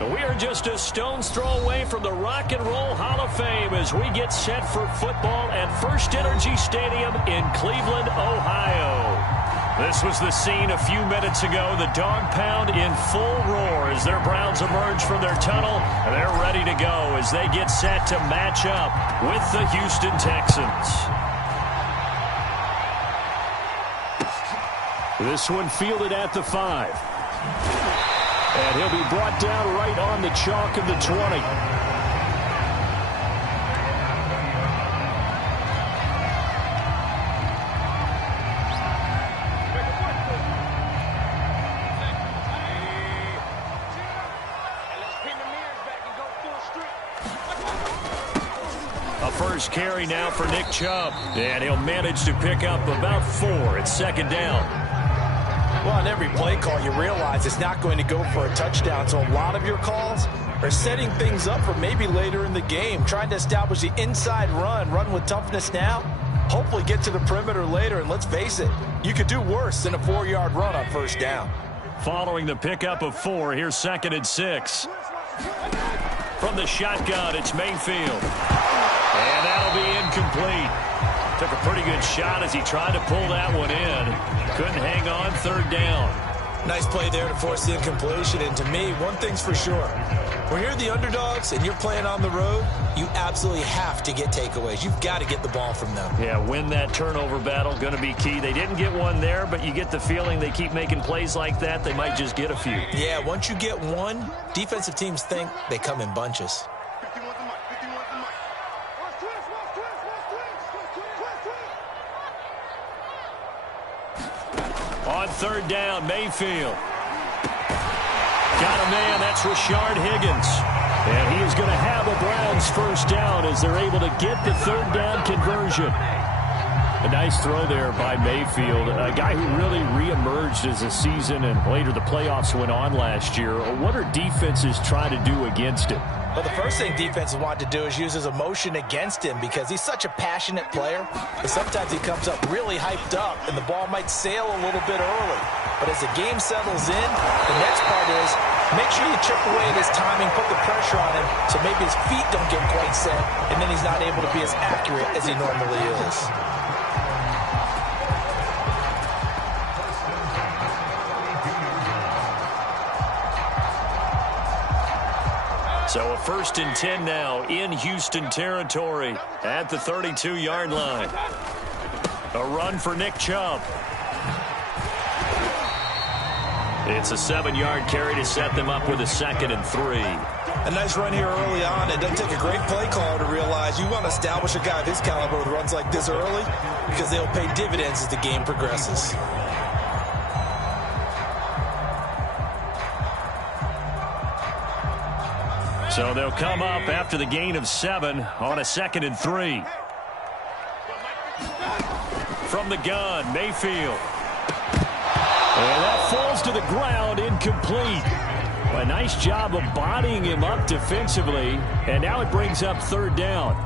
We are just a stone's throw away from the Rock and Roll Hall of Fame as we get set for football at First Energy Stadium in Cleveland, Ohio. This was the scene a few minutes ago. The dog pound in full roar as their Browns emerge from their tunnel. And they're ready to go as they get set to match up with the Houston Texans. This one fielded at the 5. And he'll be brought down right on the chalk of the 20. A first carry now for Nick Chubb. And he'll manage to pick up about 4. It's second down. Well, on every play call, you realize it's not going to go for a touchdown. So a lot of your calls are setting things up for maybe later in the game, trying to establish the inside run with toughness now, hopefully get to the perimeter later. And let's face it, you could do worse than a 4-yard run on first down. Following the pickup of 4, here's 2nd and 6. From the shotgun, it's Mayfield. And that'll be incomplete. Took a pretty good shot as he tried to pull that one in. Couldn't hang on, 3rd down. Nice play there to force the incompletion. And to me, one thing's for sure. When you're the underdogs and you're playing on the road, you absolutely have to get takeaways. You've got to get the ball from them. Yeah, win that turnover battle, going to be key. They didn't get one there, but you get the feeling they keep making plays like that, they might just get a few. Yeah, once you get one, defensive teams think they come in bunches. On 3rd down, Mayfield. Got a man, that's Rashard Higgins. And he is going to have a Browns first down as they're able to get the 3rd down conversion. A nice throw there by Mayfield, a guy who really reemerged as the season and later the playoffs went on last year. What are defenses trying to do against him? Well, the first thing defenses want to do is use his emotion against him because he's such a passionate player. And sometimes he comes up really hyped up, and the ball might sail a little bit early. But as the game settles in, the next part is make sure you chip away at his timing, put the pressure on him so maybe his feet don't get quite set, and then he's not able to be as accurate as he normally is. So a 1st and 10 now in Houston territory at the 32-yard line. A run for Nick Chubb. It's a 7-yard carry to set them up with a 2nd and 3. A nice run here early on. It doesn't take a great play caller to realize you want to establish a guy of his caliber with runs like this early because they'll pay dividends as the game progresses. So they'll come up after the gain of 7 on a 2nd and 3. From the gun, Mayfield. And that falls to the ground, incomplete. A nice job of bodying him up defensively, and now it brings up 3rd down.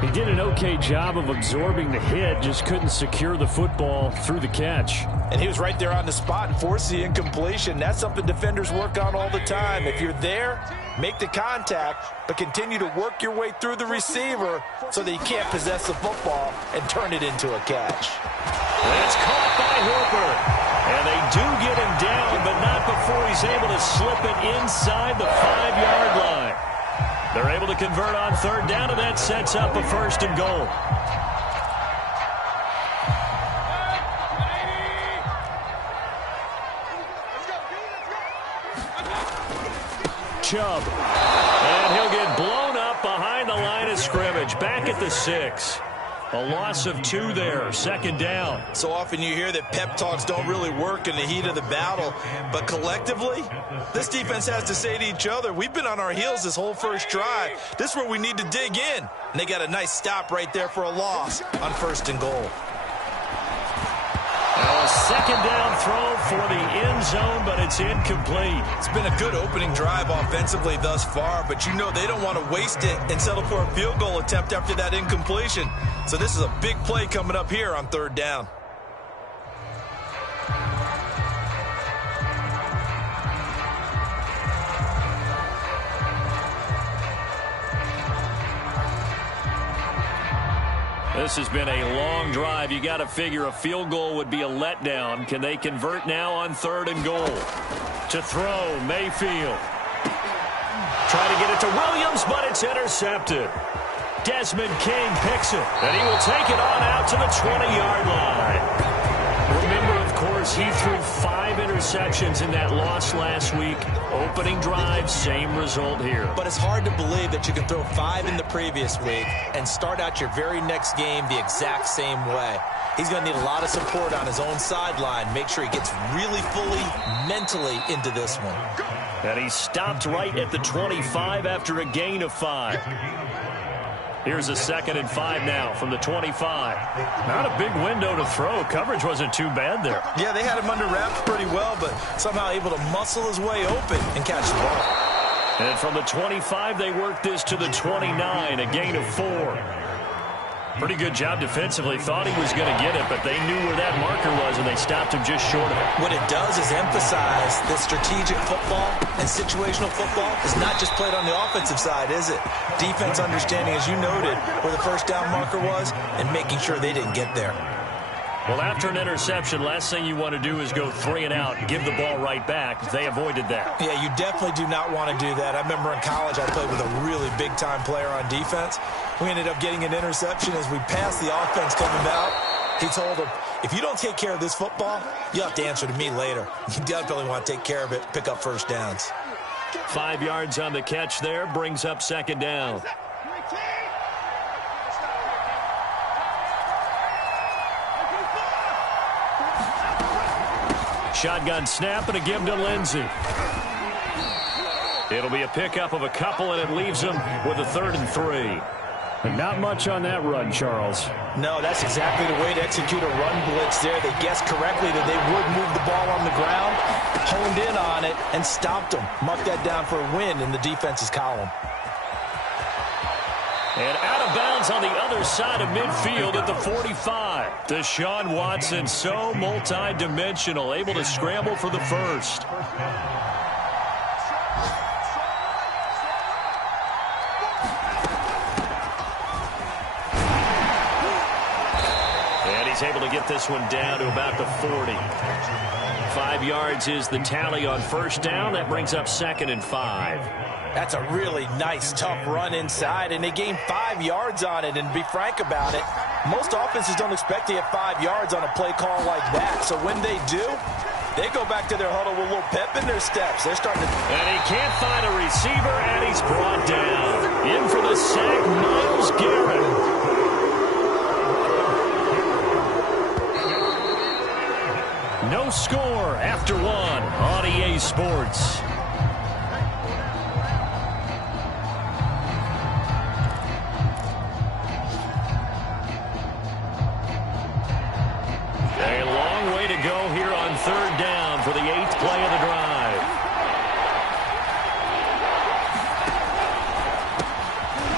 He did an okay job of absorbing the hit, just couldn't secure the football through the catch. And he was right there on the spot and forced the incompletion. That's something defenders work on all the time. If you're there, make the contact, but continue to work your way through the receiver so that he can't possess the football and turn it into a catch. That's caught by Hooper. And they do get him down, but not before he's able to slip it inside the 5-yard line. They're able to convert on 3rd down, and that sets up a 1st and goal. Chubb. And he'll get blown up behind the line of scrimmage. Back at the 6. A loss of 2 there, 2nd down. So often you hear that pep talks don't really work in the heat of the battle, but collectively, this defense has to say to each other, we've been on our heels this whole first drive. This is where we need to dig in. And they got a nice stop right there for a loss on 1st and goal. Now a 2nd down throw for the end zone, but it's incomplete. It's been a good opening drive offensively thus far, but you know they don't want to waste it and settle for a field goal attempt after that incompletion. So this is a big play coming up here on 3rd down. This has been a long drive. You got to figure a field goal would be a letdown. Can they convert now on 3rd and goal? To throw, Mayfield. Try to get it to Williams, but it's intercepted. Desmond King picks it, and he will take it on out to the 20-yard line. Remember, of course, he threw 5 interceptions in that loss last week. Opening drive, same result here. But it's hard to believe that you can throw 5 in the previous week and start out your very next game the exact same way. He's going to need a lot of support on his own sideline. Make sure he gets really fully mentally into this one. And he stopped right at the 25 after a gain of 5. Here's a 2nd and 5 now from the 25. Not a big window to throw. Coverage wasn't too bad there. Yeah, they had him under wraps pretty well, but somehow able to muscle his way open and catch the ball. And from the 25, they worked this to the 29, a gain of 4. Pretty good job defensively. Thought he was going to get it, but they knew where that marker was, and they stopped him just short of it. What it does is emphasize that strategic football and situational football is not just played on the offensive side, is it? Defense understanding, as you noted, where the first down marker was and making sure they didn't get there. Well, after an interception, last thing you want to do is go 3 and out and give the ball right back. They avoided that. Yeah, you definitely do not want to do that. I remember in college I played with a really big-time player on defense. We ended up getting an interception as we passed the offense coming out. He told him, if you don't take care of this football, you'll have to answer to me later. You definitely want to take care of it, pick up first downs. 5 yards on the catch there, brings up 2nd down. Shotgun snap and a give to Lindsey. It'll be a pickup of a couple, and it leaves them with a 3rd and 3. And not much on that run, Charles. No, that's exactly the way to execute a run blitz there. They guessed correctly that they would move the ball on the ground, honed in on it, and stopped them. Mark that down for a win in the defense's column. And out of bounds on the other side of midfield at the 45. Deshaun Watson, so multi-dimensional, able to scramble for the first. And he's able to get this one down to about the 40. 5 yards is the tally on first down. That brings up 2nd and 5. That's a really nice, tough run inside, and they gained 5 yards on it. And to be frank about it, most offenses don't expect to get 5 yards on a play call like that. So when they do, they go back to their huddle with a little pep in their steps. They're starting to... And he can't find a receiver, and he's brought down. In for the sack, Myles Garrett. No score after 1 on EA Sports. A long way to go here on 3rd down for the 8th play of the drive.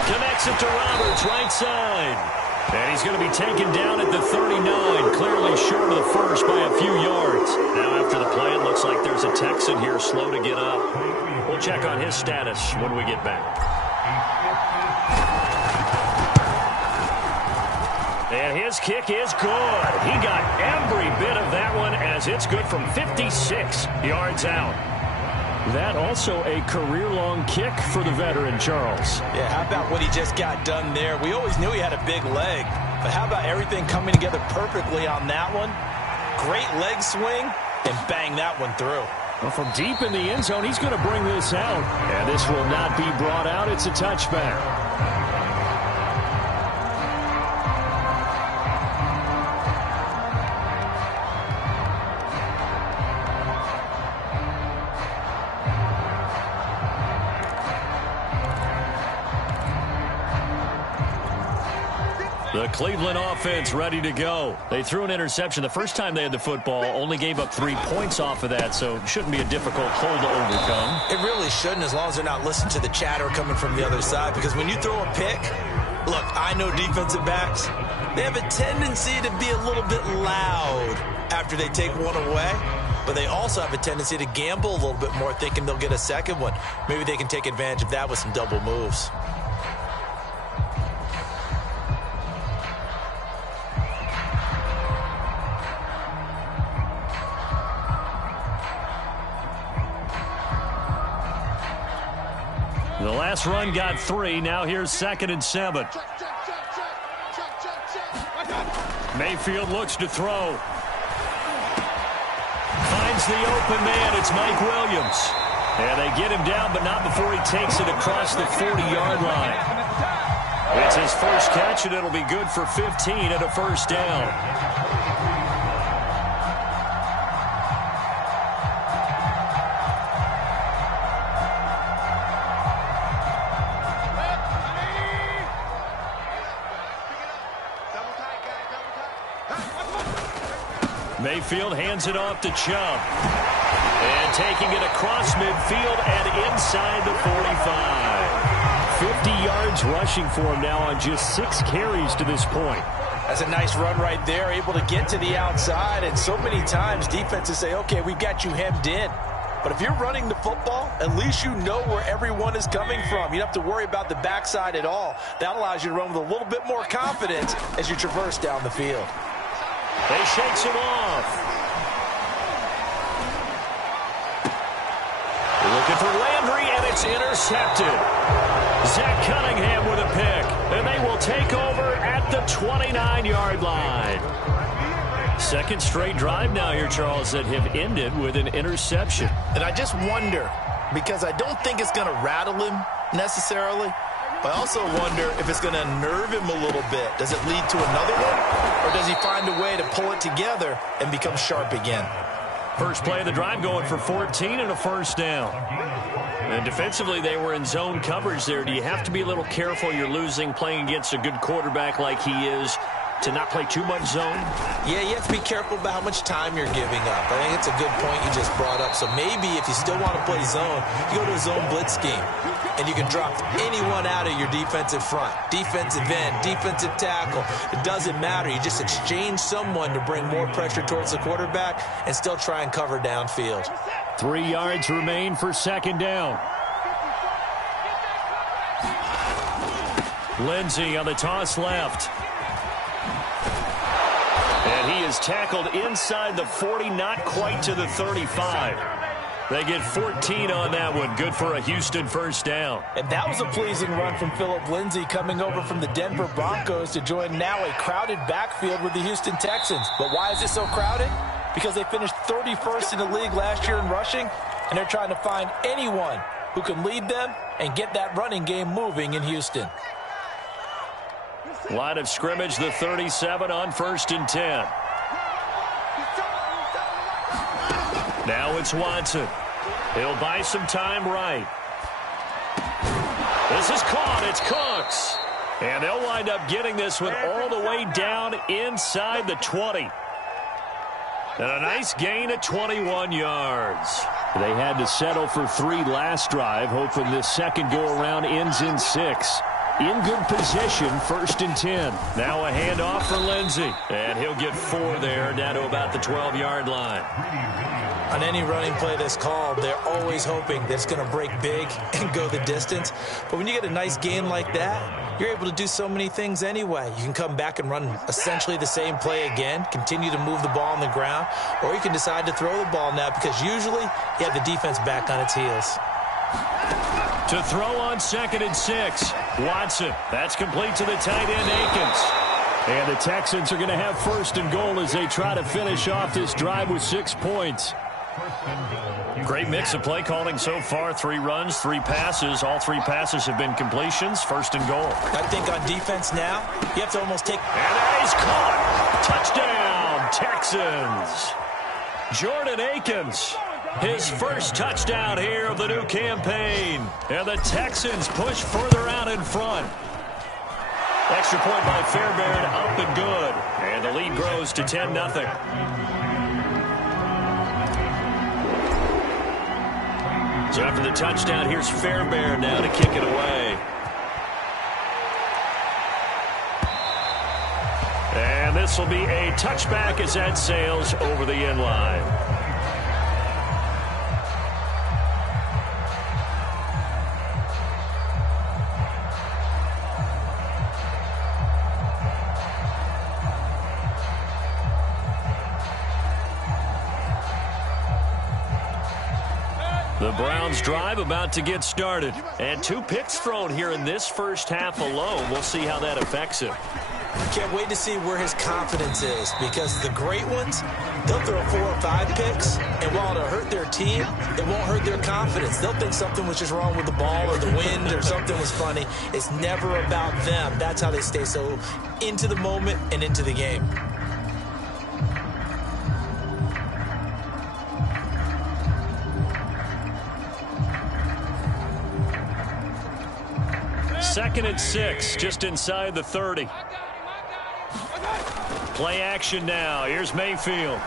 Connects it to Roberts, right side. And he's going to be taken down at the 39, clearly short of the first by a few yards. Now after the play, it looks like there's a Texan here slow to get up. We'll check on his status when we get back. And his kick is good. He got every bit of that one as it's good from 56 yards out. That also a career-long kick for the veteran, Charles. Yeah, how about what he just got done there? We always knew he had a big leg, but how about everything coming together perfectly on that one? Great leg swing, and bang that one through. Well, from deep in the end zone, he's going to bring this out. And this will not be brought out. It's a touchback. The Cleveland offense ready to go. They threw an interception the first time they had the football, only gave up 3 points off of that, so it shouldn't be a difficult hole to overcome. It really shouldn't, as long as they're not listening to the chatter coming from the other side, because when you throw a pick, look, I know defensive backs, they have a tendency to be a little bit loud after they take one away, but they also have a tendency to gamble a little bit more, thinking they'll get a second one. Maybe they can take advantage of that with some double moves. The last run got 3. Now here's 2nd and 7. Mayfield looks to throw. Finds the open man. It's Mike Williams. And they get him down, but not before he takes it across the 40-yard line. It's his first catch, and it'll be good for 15 and a first down. Mayfield hands it off to Chubb. And taking it across midfield and inside the 45. 50 yards rushing for him now on just 6 carries to this point. That's a nice run right there, able to get to the outside. And so many times defenses say, okay, we've got you hemmed in. But if you're running the football, at least you know where everyone is coming from. You don't have to worry about the backside at all. That allows you to run with a little bit more confidence as you traverse down the field. He shakes him off. Looking for Landry, and it's intercepted. Zach Cunningham with a pick, and they will take over at the 29-yard line. Second straight drive now here, Charles, that have ended with an interception. And I just wonder, because I don't think it's going to rattle him necessarily, I also wonder if it's going to unnerve him a little bit. Does it lead to another one, or does he find a way to pull it together and become sharp again? First play of the drive going for 14 and a first down. And defensively, they were in zone coverage there. Do you have to be a little careful? You're losing playing against a good quarterback like he is to not play too much zone? Yeah, you have to be careful about how much time you're giving up. I think it's a good point you just brought up. So maybe if you still want to play zone, you go to a zone blitz scheme. And you can drop anyone out of your defensive front. Defensive end, defensive tackle. It doesn't matter. You just exchange someone to bring more pressure towards the quarterback and still try and cover downfield. 3 yards remain for second down. Lindsey on the toss left. And he is tackled inside the 40, not quite to the 35. They get 14 on that one. Good for a Houston first down. And that was a pleasing run from Phillip Lindsay coming over from the Denver Broncos to join now a crowded backfield with the Houston Texans. But why is it so crowded? Because they finished 31st in the league last year in rushing, and they're trying to find anyone who can lead them and get that running game moving in Houston. Line of scrimmage, the 37 on 1st and 10. Now it's Watson. He'll buy some time right. This is caught. It's Cooks. And they'll wind up getting this one all the way down inside the 20. And a nice gain at 21 yards. They had to settle for 3 last drive, hoping this second go-around ends in 6. In good position, 1st and 10. Now a handoff for Lindsey. And he'll get 4 there, down to about the 12-yard line. On any running play that's called, they're always hoping that it's going to break big and go the distance. But when you get a nice gain like that, you're able to do so many things anyway. You can come back and run essentially the same play again, continue to move the ball on the ground, or you can decide to throw the ball now because usually you have the defense back on its heels. To throw on 2nd and 6. Watson. That's complete to the tight end, Akins. And the Texans are going to have 1st and goal as they try to finish off this drive with 6 points. Great mix of play calling so far. 3 runs, 3 passes. All 3 passes have been completions. 1st and goal. I think on defense now, you have to almost take... And that is caught. Touchdown, Texans. Jordan Akins. His first touchdown here of the new campaign. And the Texans push further out in front. Extra point by Fairbairn, up and good. And the lead grows to 10-0. So after the touchdown, here's Fairbairn now to kick it away. And this will be a touchback as that sails over the end line. The The Browns drive about to get started. And 2 picks thrown here in this first half alone. We'll see how that affects him. Can't wait to see where his confidence is, because the great ones, they'll throw 4 or 5 picks, and while it'll hurt their team, it won't hurt their confidence. They'll think something was just wrong with the ball or the wind or something was funny. It's never about them. That's how they stay so into the moment and into the game. Second and 6, just inside the 30. Play action now. Here's Mayfield.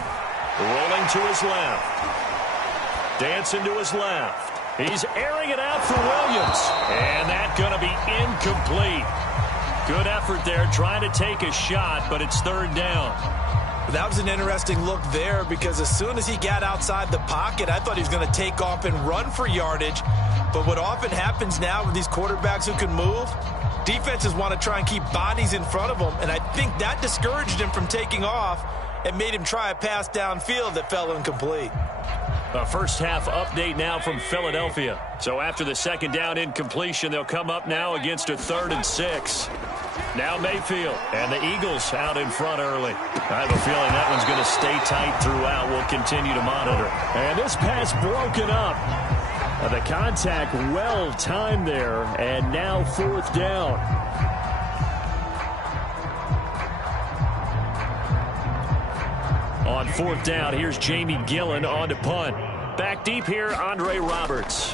Rolling to his left. Dancing to his left. He's airing it out for Williams. And that's going to be incomplete. Good effort there, trying to take a shot, but it's 3rd down. That was an interesting look there, because as soon as he got outside the pocket, I thought he was going to take off and run for yardage. But what often happens now with these quarterbacks who can move, defenses want to try and keep bodies in front of them, and I think that discouraged him from taking off and made him try a pass downfield that fell incomplete. A first half update now from Philadelphia. So after the second down incompletion, they'll come up now against a 3rd and 6. Now Mayfield, and the Eagles out in front early. I have a feeling that one's going to stay tight throughout. We'll continue to monitor. And this pass broken up. The contact well timed there, and now 4th down. On 4th down, here's Jamie Gillen on to punt. Back deep here, Andre Roberts.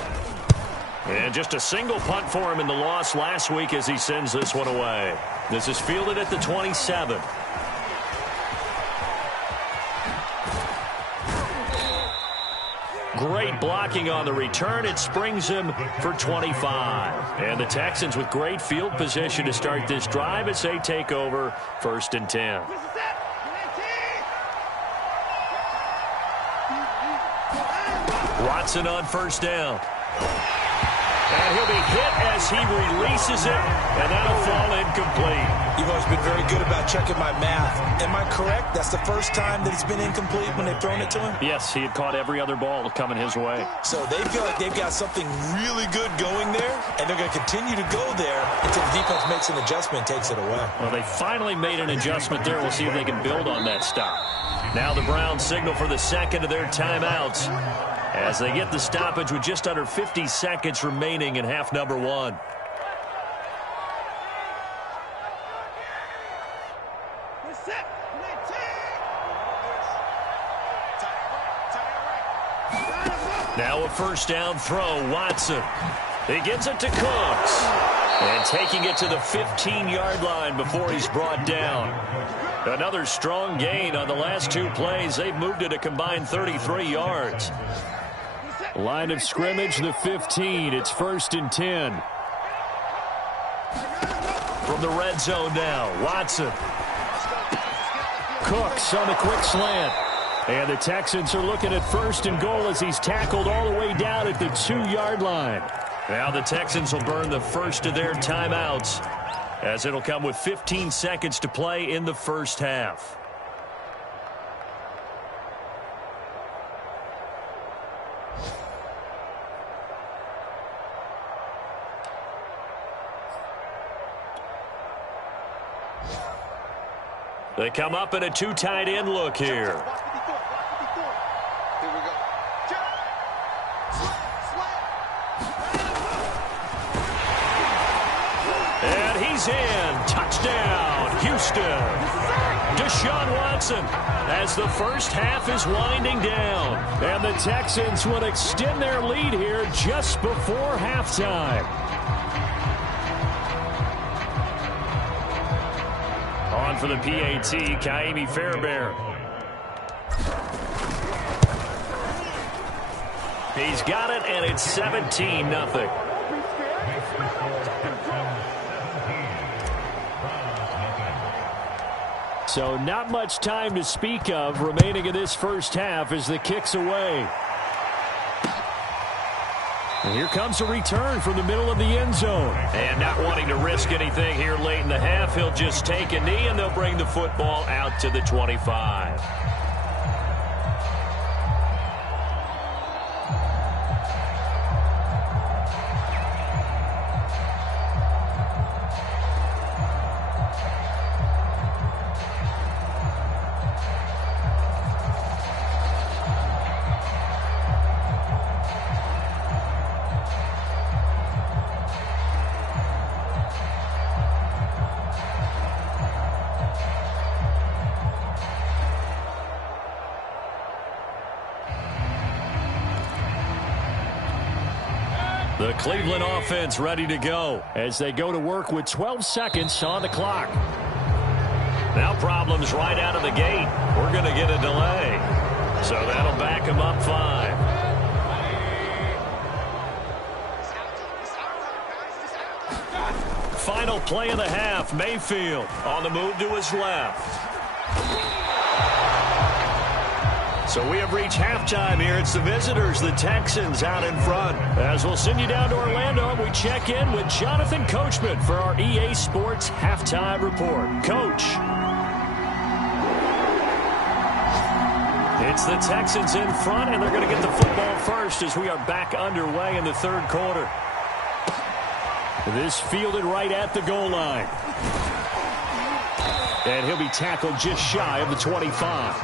And just a single punt for him in the loss last week as he sends this one away. This is fielded at the 27. Great blocking on the return. It springs him for 25. And the Texans with great field position to start this drive as they take over 1st and 10. Watson on 1st down. And he'll be hit as he releases it, and that'll fall incomplete. You've always been very good about checking my math. Am I correct? That's the first time that it's been incomplete when they've thrown it to him? Yes, he had caught every other ball coming his way. So they feel like they've got something really good going there, and they're going to continue to go there until the defense makes an adjustment and takes it away. Well, they finally made an adjustment there. We'll see if they can build on that stop. Now the Browns signal for the second of their timeouts as they get the stoppage with just under 50 seconds remaining in half number 1. Now a first down throw, Watson. He gets it to Cooks. And taking it to the 15-yard line before he's brought down. Another strong gain on the last 2 plays. They've moved it a combined 33 yards. Line of scrimmage, the 15. It's 1st and 10. From the red zone now, Watson. Cooks on a quick slant. And the Texans are looking at 1st and goal as he's tackled all the way down at the 2-yard line. Now the Texans will burn the first of their timeouts as it'll come with 15 seconds to play in the first half. They come up in a 2 tight end look here. And he's in. Touchdown, Houston. Deshaun Watson as the first half is winding down. And the Texans will extend their lead here just before halftime. On for the PAT, Kaimi Fairbairn. He's got it, and it's 17-0. So not much time to speak of remaining in this first half as the kick's away. And here comes a return from the middle of the end zone. And not wanting to risk anything here late in the half, he'll just take a knee, and they'll bring the football out to the 25. The Cleveland offense ready to go as they go to work with 12 seconds on the clock. Now problems right out of the gate. We're going to get a delay. So that'll back them up 5. Final play of the half. Mayfield on the move to his left. So we have reached halftime here. It's the visitors, the Texans, out in front. As we'll send you down to Orlando, we check in with Jonathan Coachman for our EA Sports Halftime Report. Coach. It's the Texans in front, and they're going to get the football first as we are back underway in the third quarter. This fielded right at the goal line. And he'll be tackled just shy of the 25.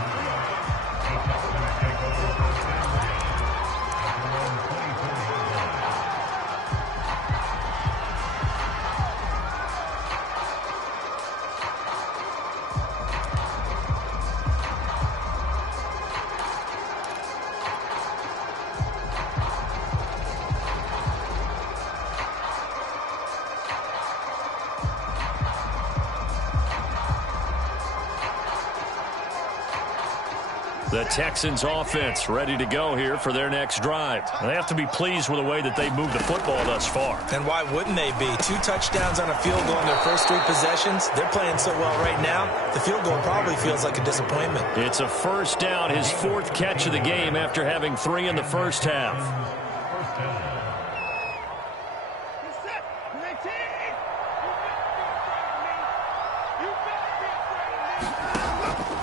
The Texans offense ready to go here for their next drive. They have to be pleased with the way that they've moved the football thus far. And why wouldn't they be? 2 touchdowns on a field goal in their first 3 possessions. They're playing so well right now, the field goal probably feels like a disappointment. It's a first down, his 4th catch of the game after having 3 in the first half.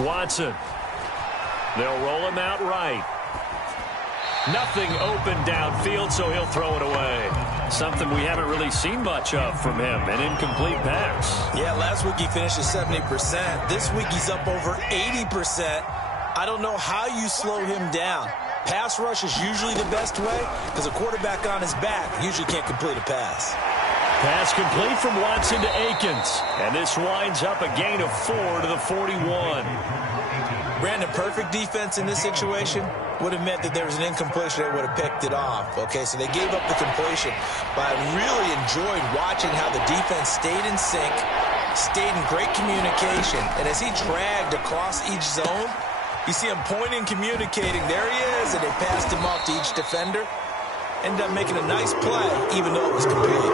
Watson. They'll roll him out right. Nothing open downfield, so he'll throw it away. Something we haven't really seen much of from him, an incomplete pass. Yeah, last week he finished at 70%. This week he's up over 80%. I don't know how you slow him down. Pass rush is usually the best way because a quarterback on his back usually can't complete a pass. Pass complete from Watson to Akins. And this winds up a gain of 4 to the 41. Brandon, perfect defense in this situation would have meant that there was an incompletion that would have picked it off. Okay, so they gave up the completion. But I really enjoyed watching how the defense stayed in sync, stayed in great communication. And as he dragged across each zone, you see him pointing, communicating. There he is, and they passed him off to each defender. Ended up making a nice play, even though it was complete.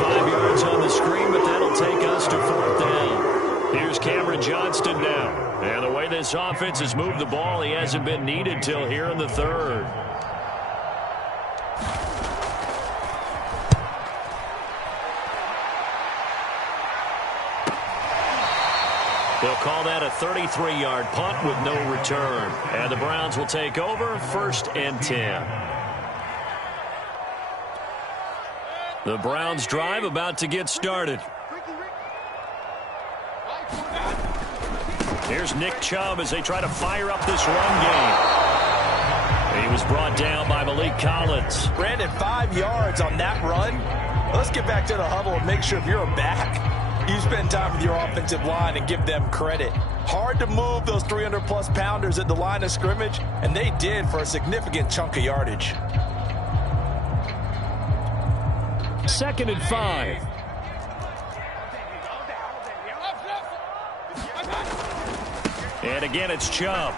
5 yards on the screen, but that'll take us to 4th down. Here's Cameron Johnston now. And the way this offense has moved the ball, he hasn't been needed till here in the 3rd. They'll call that a 33-yard punt with no return. And the Browns will take over 1st and 10. The Browns drive about to get started. Here's Nick Chubb as they try to fire up this run game. He was brought down by Malik Collins. Brandon, 5 yards on that run. Let's get back to the huddle and make sure if you're a back, you spend time with your offensive line and give them credit. Hard to move those 300-plus pounders at the line of scrimmage, and they did for a significant chunk of yardage. 2nd and 5. And again, it's Chubb.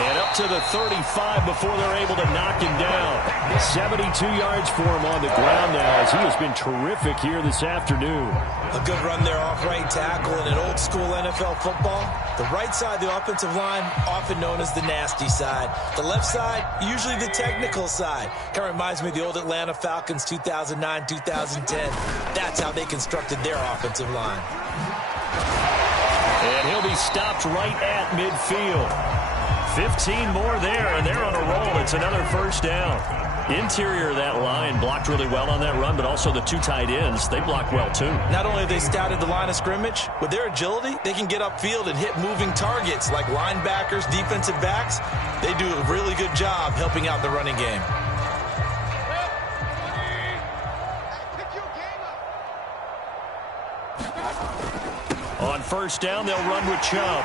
And up to the 35 before they're able to knock him down. 72 yards for him on the ground now as he has been terrific here this afternoon. A good run there off right tackle in an old school NFL football. The right side of the offensive line, often known as the nasty side. The left side, usually the technical side. Kind of reminds me of the old Atlanta Falcons 2009-2010. That's how they constructed their offensive line. And he'll be stopped right at midfield. 15 more there, and they're on a roll. It's another first down. Interior of that line blocked really well on that run, but also the 2 tight ends, they blocked well too. Not only have they scouted the line of scrimmage, with their agility, they can get upfield and hit moving targets like linebackers, defensive backs. They do a really good job helping out the running game. On 1st down, they'll run with Chubb.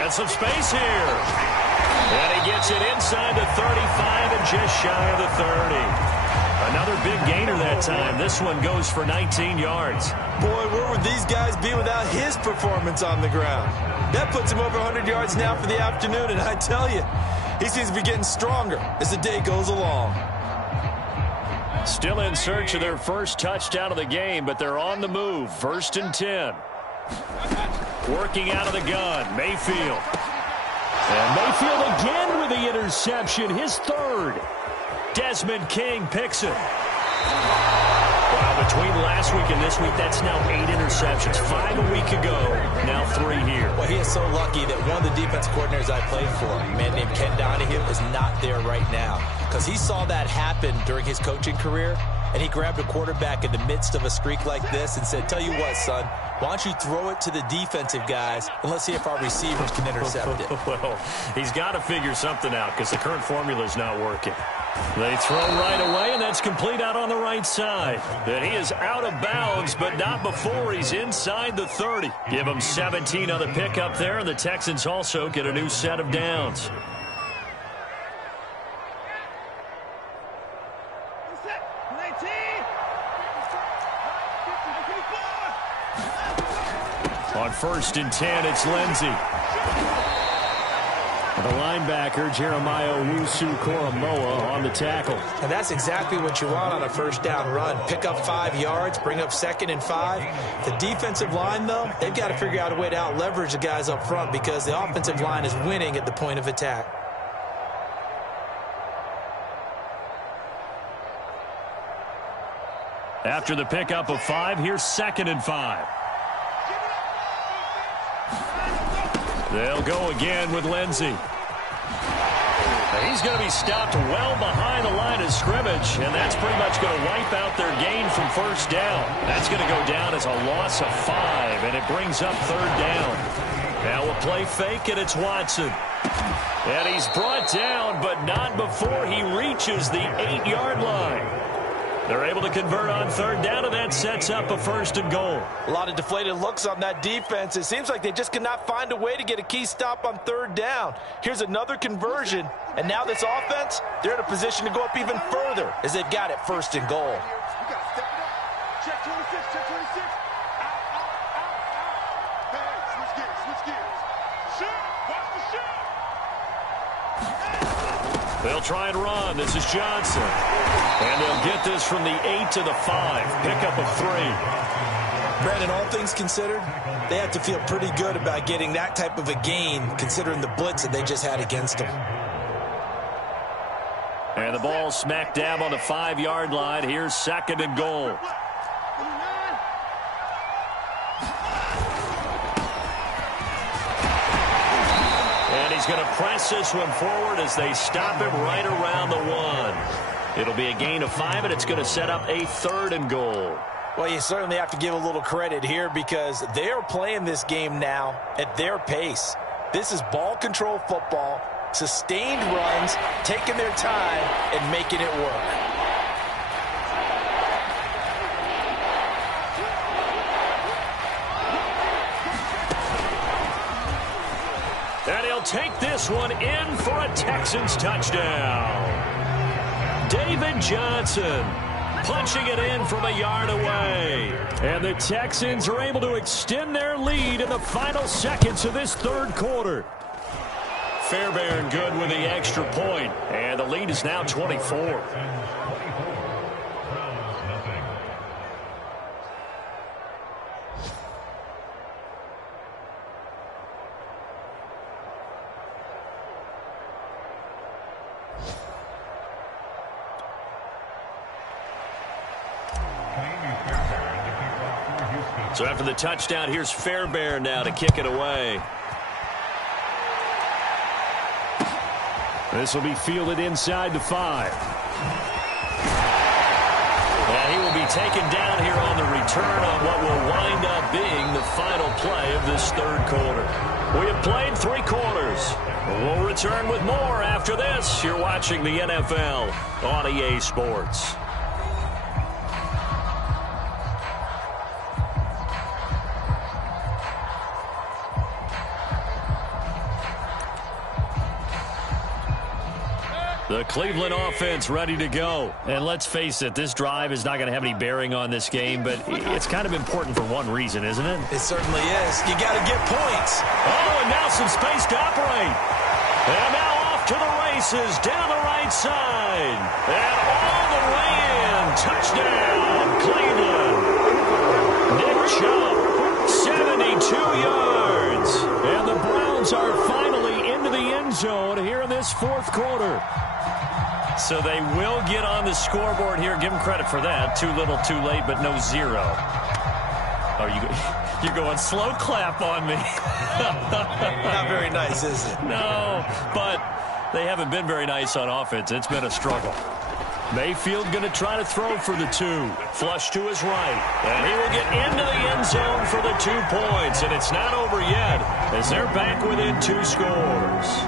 And some space here. And he gets it inside the 35 and just shy of the 30. Another big gainer that time. This one goes for 19 yards. Boy, where would these guys be without his performance on the ground? That puts him over 100 yards now for the afternoon, and I tell you, he seems to be getting stronger as the day goes along. Still in search of their first touchdown of the game, but they're on the move. 1st and 10. Working out of the gun, Mayfield. And Mayfield again with the interception, his 3rd. Desmond King picks it. Wow, between last week and this week, that's now 8 interceptions. 5 a week ago, now 3 here. Well, he is so lucky that one of the defense coordinators I played for, a man named Ken Donahue, is not there right now. Because he saw that happen during his coaching career, and he grabbed a quarterback in the midst of a streak like this and said, tell you what, son, why don't you throw it to the defensive guys, and let's see if our receivers can intercept it. Well, he's got to figure something out because the current formula is not working. They throw right away, and that's complete out on the right side. And he is out of bounds, but not before he's inside the 30. Give him 17 on the pickup there, and the Texans also get a new set of downs. On 1st and 10, it's Lindsey. The linebacker, Jeremiah Owusu-Koramoah, on the tackle. And that's exactly what you want on a first down run. Pick up 5 yards, bring up 2nd and 5. The defensive line, though, they've got to figure out a way to out-leverage the guys up front because the offensive line is winning at the point of attack. After the pickup of 5, here's 2nd and 5. They'll go again with Lindsey. He's going to be stopped well behind the line of scrimmage, and that's pretty much going to wipe out their gain from 1st down. That's going to go down as a loss of 5, and it brings up 3rd down. Now a play fake, and it's Watson. And he's brought down, but not before he reaches the 8-yard line. They're able to convert on 3rd down, and that sets up a 1st and goal. A lot of deflated looks on that defense. It seems like they just cannot find a way to get a key stop on 3rd down. Here's another conversion, and now this offense, they're in a position to go up even further as they've got it 1st and goal. Check 26, check 26. Out. Hey, switch gears. Shoot, watch the shoot. They'll try and run. This is Johnson. And they'll get this from the 8 to the 5. Pickup of 3. Brandon, all things considered, they have to feel pretty good about getting that type of a gain considering the blitz that they just had against them. And the ball smack dab on the 5-yard line. Here's 2nd and goal. He's going to press this one forward as they stop him right around the 1. It'll be a gain of 5, and it's going to set up a 3rd and goal. Well, you certainly have to give a little credit here because they are playing this game now at their pace. This is ball control football, sustained runs, taking their time, and making it work. And he'll take this one in for a Texans touchdown. David Johnson punching it in from a yard away. And the Texans are able to extend their lead in the final seconds of this 3rd quarter. Fairbairn good with the extra point, and the lead is now 24. So after the touchdown, here's Fairbairn now to kick it away. This will be fielded inside the 5. And he will be taken down here on the return on what will wind up being the final play of this 3rd quarter. We have played 3 quarters. We'll return with more after this. You're watching the NFL on EA Sports. The Cleveland offense ready to go. And let's face it, this drive is not going to have any bearing on this game, but it's kind of important for one reason, isn't it? It certainly is. You got to get points. Oh, and now some space to operate. And now off to the races down the right side. And all the way in. Touchdown, Cleveland. Nick Chubb, 72 yards. And the Browns are finally into the end zone here in this fourth quarter. So they will get on the scoreboard here. Give them credit for that. Too little, too late, but no zero. Oh, you're going slow clap on me. Not very nice, is it? No, but they haven't been very nice on offense. It's been a struggle. Mayfield going to try to throw for the 2. Flush to his right. And he will get into the end zone for the 2 points. And it's not over yet as they're back within 2 scores.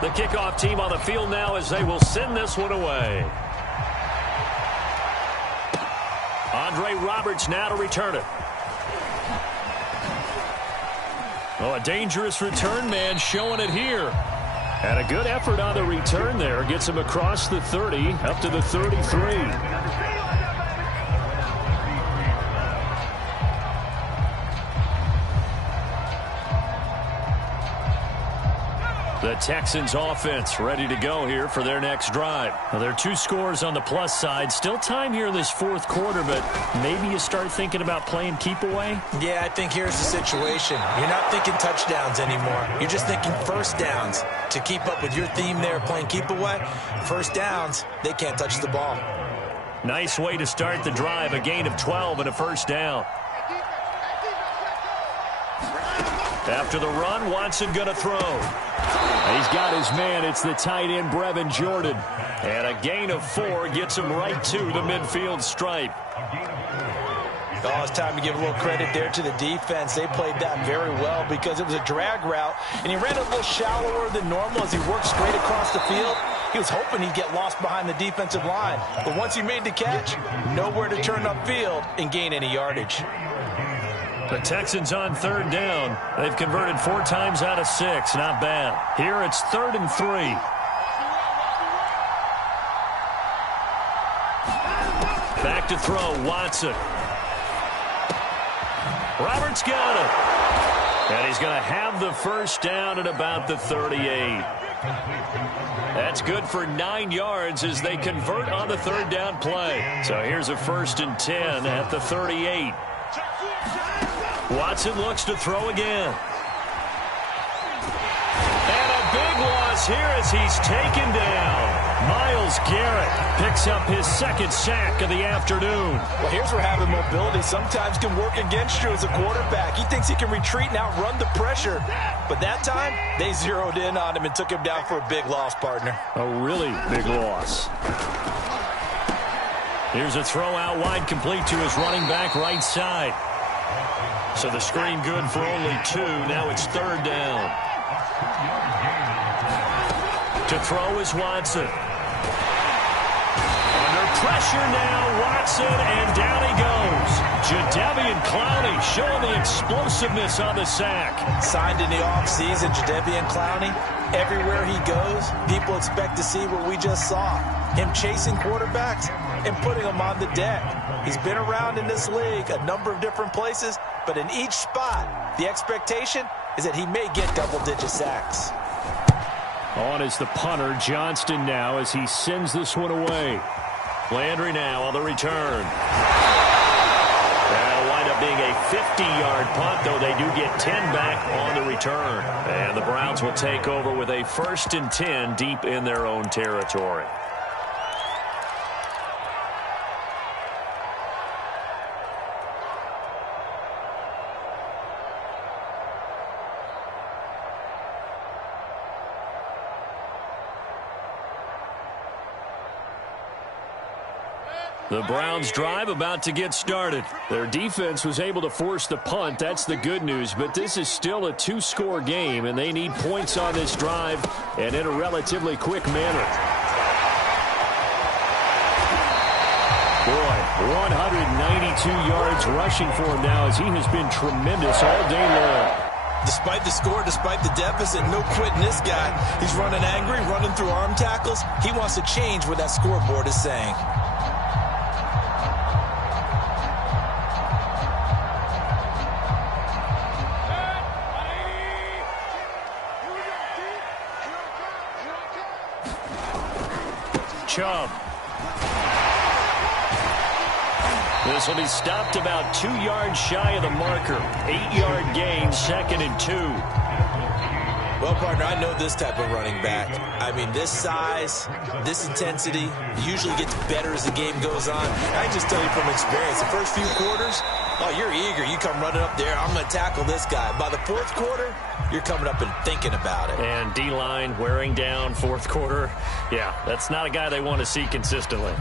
The kickoff team on the field now as they will send this one away. Andre Roberts now to return it. Oh, a dangerous return man showing it here. And a good effort on the return there. Gets him across the 30 up to the 33. The Texans offense ready to go here for their next drive. Well, there are 2 scores on the plus side. Still time here in this fourth quarter, but maybe you start thinking about playing keep away? Yeah, I think here's the situation. You're not thinking touchdowns anymore. You're just thinking first downs. To keep up with your theme there, playing keep away, first downs, they can't touch the ball. Nice way to start the drive. A gain of 12 and a first down. After the run, Watson going to throw. He's got his man. It's the tight end, Brevin Jordan. And a gain of 4 gets him right to the midfield stripe. Oh, it's time to give a little credit there to the defense. They played that very well because it was a drag route, and he ran a little shallower than normal as he worked straight across the field. He was hoping he'd get lost behind the defensive line. But once he made the catch, nowhere to turn upfield and gain any yardage. The Texans on third down. They've converted 4 times out of 6. Not bad. Here it's 3rd and 3. Back to throw, Watson. Roberts got it. And he's going to have the first down at about the 38. That's good for 9 yards as they convert on the third down play. So here's a 1st and 10 at the 38. Watson looks to throw again. And a big loss here as he's taken down. Myles Garrett picks up his 2nd sack of the afternoon. Well, here's where having mobility sometimes can work against you as a quarterback. He thinks he can retreat and outrun the pressure. But that time, they zeroed in on him and took him down for a big loss, partner. A really big loss. Here's a throw out wide, complete to his running back right side. So the screen good for only 2. Now it's 3rd down. To throw is Watson. Under pressure now, Watson, and down he goes. Jadeveon Clowney showing the explosiveness on the sack. Signed in the offseason, Jadeveon Clowney. Everywhere he goes, people expect to see what we just saw. Him chasing quarterbacks and putting them on the deck. He's been around in this league a number of different places, but in each spot, the expectation is that he may get double-digit sacks. On is the punter, Johnston now, as he sends this one away. Landry now on the return. That'll wind up being a 50-yard punt, though they do get 10 back on the return. And the Browns will take over with a 1st and 10 deep in their own territory. The Browns drive about to get started. Their defense was able to force the punt. That's the good news. But this is still a 2-score game, and they need points on this drive and in a relatively quick manner. yards rushing for him now, as he has been tremendous all day long. Despite the score, despite the deficit, no quitting this guy. He's running angry, running through arm tackles. He wants to change what that scoreboard is saying. Chubb. This will be stopped about 2 yards shy of the marker. 8-yard gain, 2nd and 2. Well, partner, I know this type of running back. I mean, this size, this intensity usually gets better as the game goes on. I can just tell you from experience, the first few quarters, oh, you're eager. You come running up there, I'm going to tackle this guy. By the fourth quarter, you're coming up and thinking about it. And D-line wearing down fourth quarter. Yeah, that's not a guy they want to see consistently.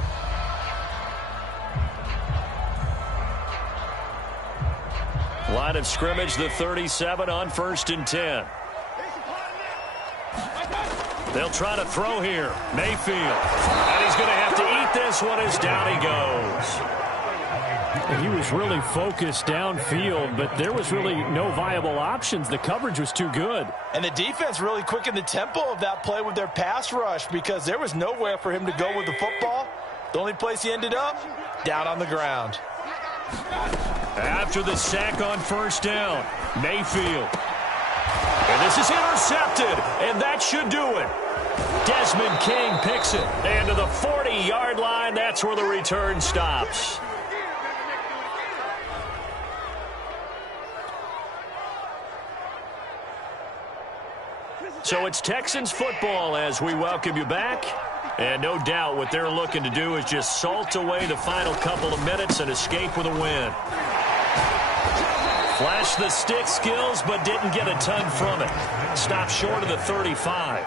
Line of scrimmage, the 37 on 1st and 10. They'll try to throw here. Mayfield. And he's going to have to eat this one as down he goes. He was really focused downfield, but there was really no viable options. The coverage was too good. And the defense really quickened the tempo of that play with their pass rush, because there was nowhere for him to go with the football. The only place he ended up, down on the ground. After the sack on 1st down, Mayfield. And this is intercepted, and that should do it. Desmond King picks it. And to the 40-yard line, that's where the return stops. So it's Texans football as we welcome you back. And no doubt what they're looking to do is just salt away the final couple of minutes and escape with a win. Flashed the stick skills, but didn't get a ton from it. Stopped short of the 35.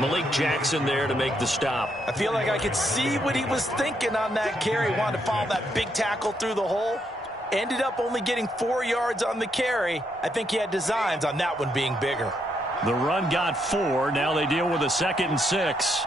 Malik Jackson there to make the stop. I feel like I could see what he was thinking on that carry. Wanted to follow that big tackle through the hole. Ended up only getting 4 yards on the carry. I think he had designs on that one being bigger. The run got 4. Now they deal with a 2nd and 6.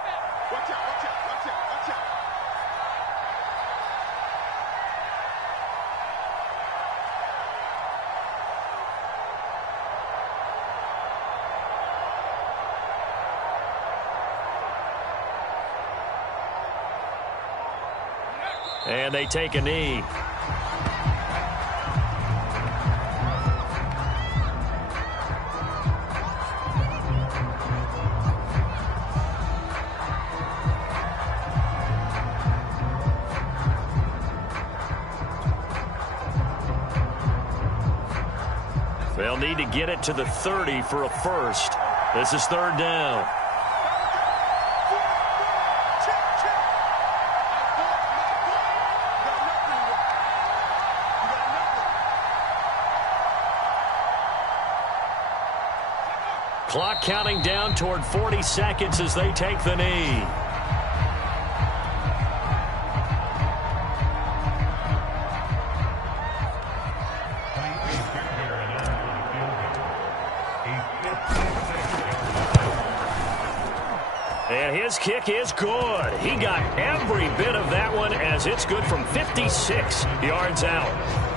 And they take a knee. They'll need to get it to the 30 for a first. This is 3rd down. Clock counting down toward 40 seconds as they take the knee. And his kick is good. He got every bit of that one, as it's good from 56 yards out.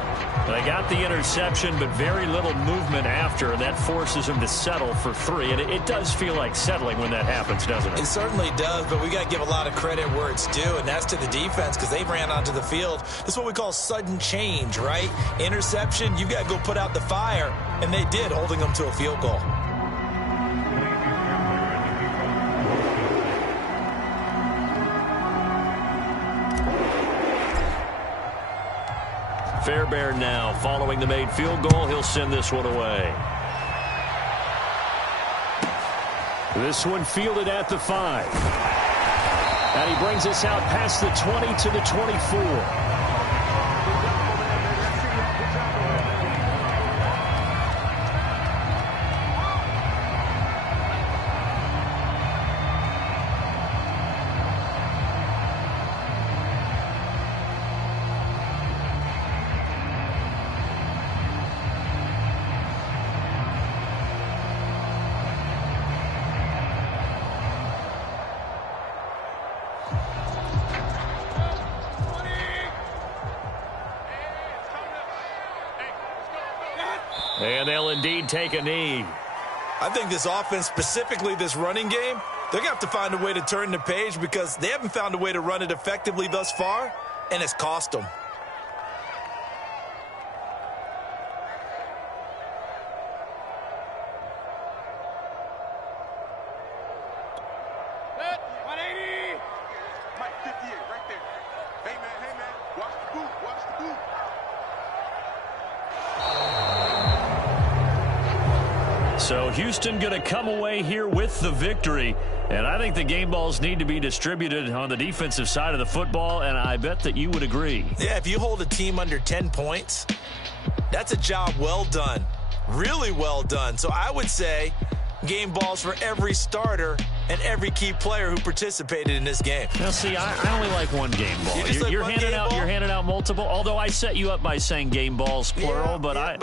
They got the interception, but very little movement after, and that forces him to settle for 3. And it does feel like settling when that happens, doesn't it? It certainly does, but we got to give a lot of credit where it's due, and that's to the defense, because they ran onto the field. This is what we call sudden change, right? Interception, you got to go put out the fire, and they did, holding them to a field goal. Fairbairn now following the made field goal. He'll send this one away. This one fielded at the 5. And he brings us out past the 20 to the 24. And they'll indeed take a knee. I think this offense, specifically this running game, they're going to have to find a way to turn the page because they haven't found a way to run it effectively thus far, and it's cost them. So Houston going to come away here with the victory. And I think the game balls need to be distributed on the defensive side of the football, and I bet that you would agree. Yeah, if you hold a team under 10 points, that's a job well done. Really well done. So I would say game balls for every starter and every key player who participated in this game. Now, see, I only like one game ball. You're handing out multiple. Although I set you up by saying game balls plural, yeah, but I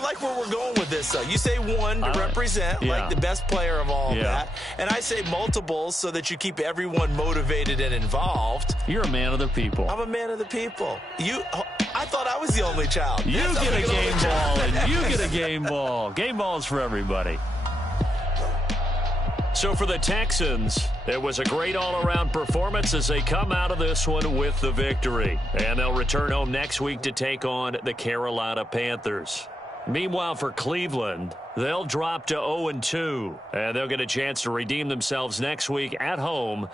like where we're going with this. Though you say one to represent like the best player of all that, and I say multiples so that you keep everyone motivated and involved. You're a man of the people. I'm a man of the people. I thought I was the only child. You get a game ball, and you get a game ball. Game balls for everybody. So for the Texans, it was a great all-around performance as they come out of this one with the victory. And they'll return home next week to take on the Carolina Panthers. Meanwhile, for Cleveland, they'll drop to 0-2, and they'll get a chance to redeem themselves next week at home